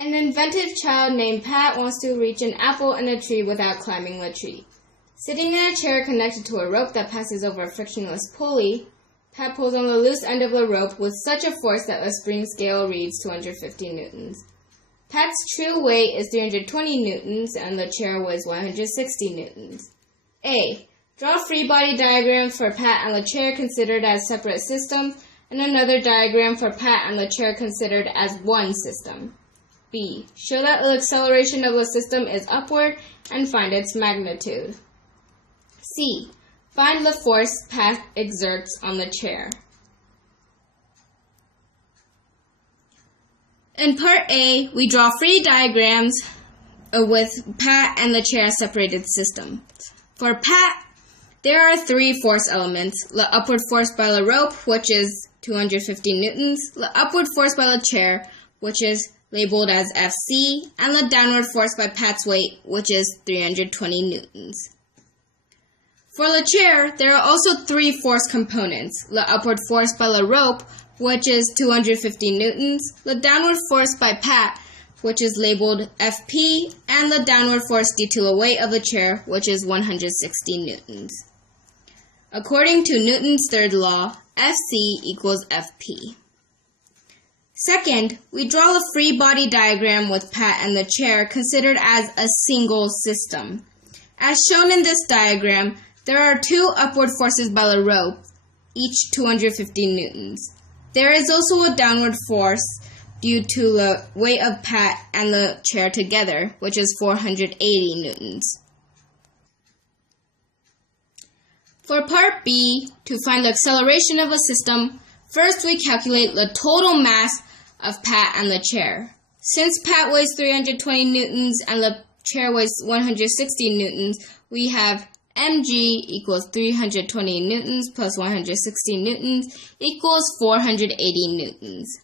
An inventive child named Pat wants to reach an apple in a tree without climbing the tree. Sitting in a chair connected to a rope that passes over a frictionless pulley, Pat pulls on the loose end of the rope with such a force that the spring scale reads 250 newtons. Pat's true weight is 320 newtons and the chair weighs 160 newtons. A. Draw a free body diagram for Pat and the chair considered as separate systems and another diagram for Pat and the chair considered as one system. B. Show that the acceleration of the system is upward and find its magnitude. C. Find the force Pat exerts on the chair. In part A, we draw free diagrams with Pat and the chair as separated systems. For Pat, there are three force elements: the upward force by the rope, which is 250 newtons, the upward force by the chair, which is labeled as Fc, and the downward force by Pat's weight, which is 320 newtons. For the chair, there are also three force components: the upward force by the rope, which is 250 newtons, the downward force by Pat, which is labeled Fp, and the downward force due to the weight of the chair, which is 160 newtons. According to Newton's third law, Fc equals Fp. Second, we draw the free body diagram with Pat and the chair considered as a single system. As shown in this diagram, there are two upward forces by the rope, each 250 newtons. There is also a downward force due to the weight of Pat and the chair together, which is 480 newtons. For part B, to find the acceleration of a system, first we calculate the total mass of Pat and the chair. Since Pat weighs 320 newtons and the chair weighs 160 newtons, we have mg equals 320 newtons plus 160 newtons equals 480 newtons.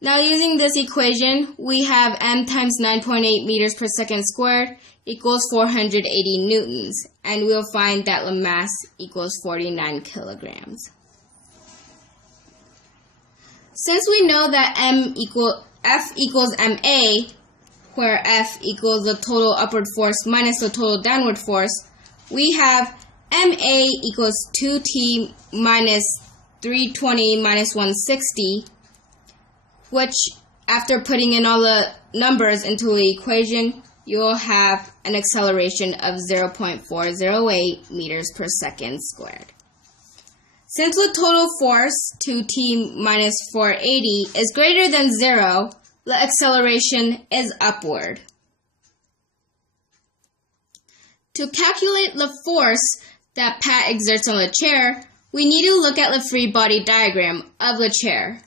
Now using this equation, we have m times 9.8 meters per second squared equals 480 newtons, and we'll find that the mass equals 49 kilograms. Since we know that F equals ma, where F equals the total upward force minus the total downward force, we have ma equals 2t minus 320 minus 160, which, after putting in all the numbers into the equation, you will have an acceleration of 0.408 meters per second squared. Since the total force, 2t minus 480, is greater than 0, the acceleration is upward. To calculate the force that Pat exerts on the chair, we need to look at the free body diagram of the chair.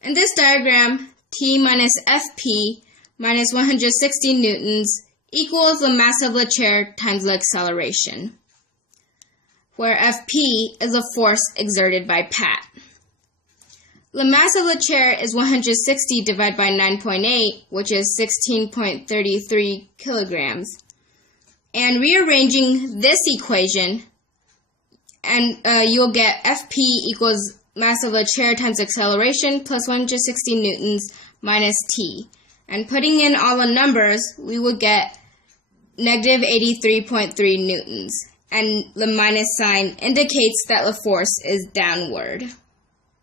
In this diagram, T minus Fp minus 160 newtons equals the mass of the chair times the acceleration, where Fp is the force exerted by Pat. The mass of the chair is 160 divided by 9.8, which is 16.33 kilograms. And rearranging this equation, and you'll get Fp equals mass of the chair times acceleration plus 160 newtons minus t. And putting in all the numbers, we would get negative 83.3 newtons. And the minus sign indicates that the force is downward.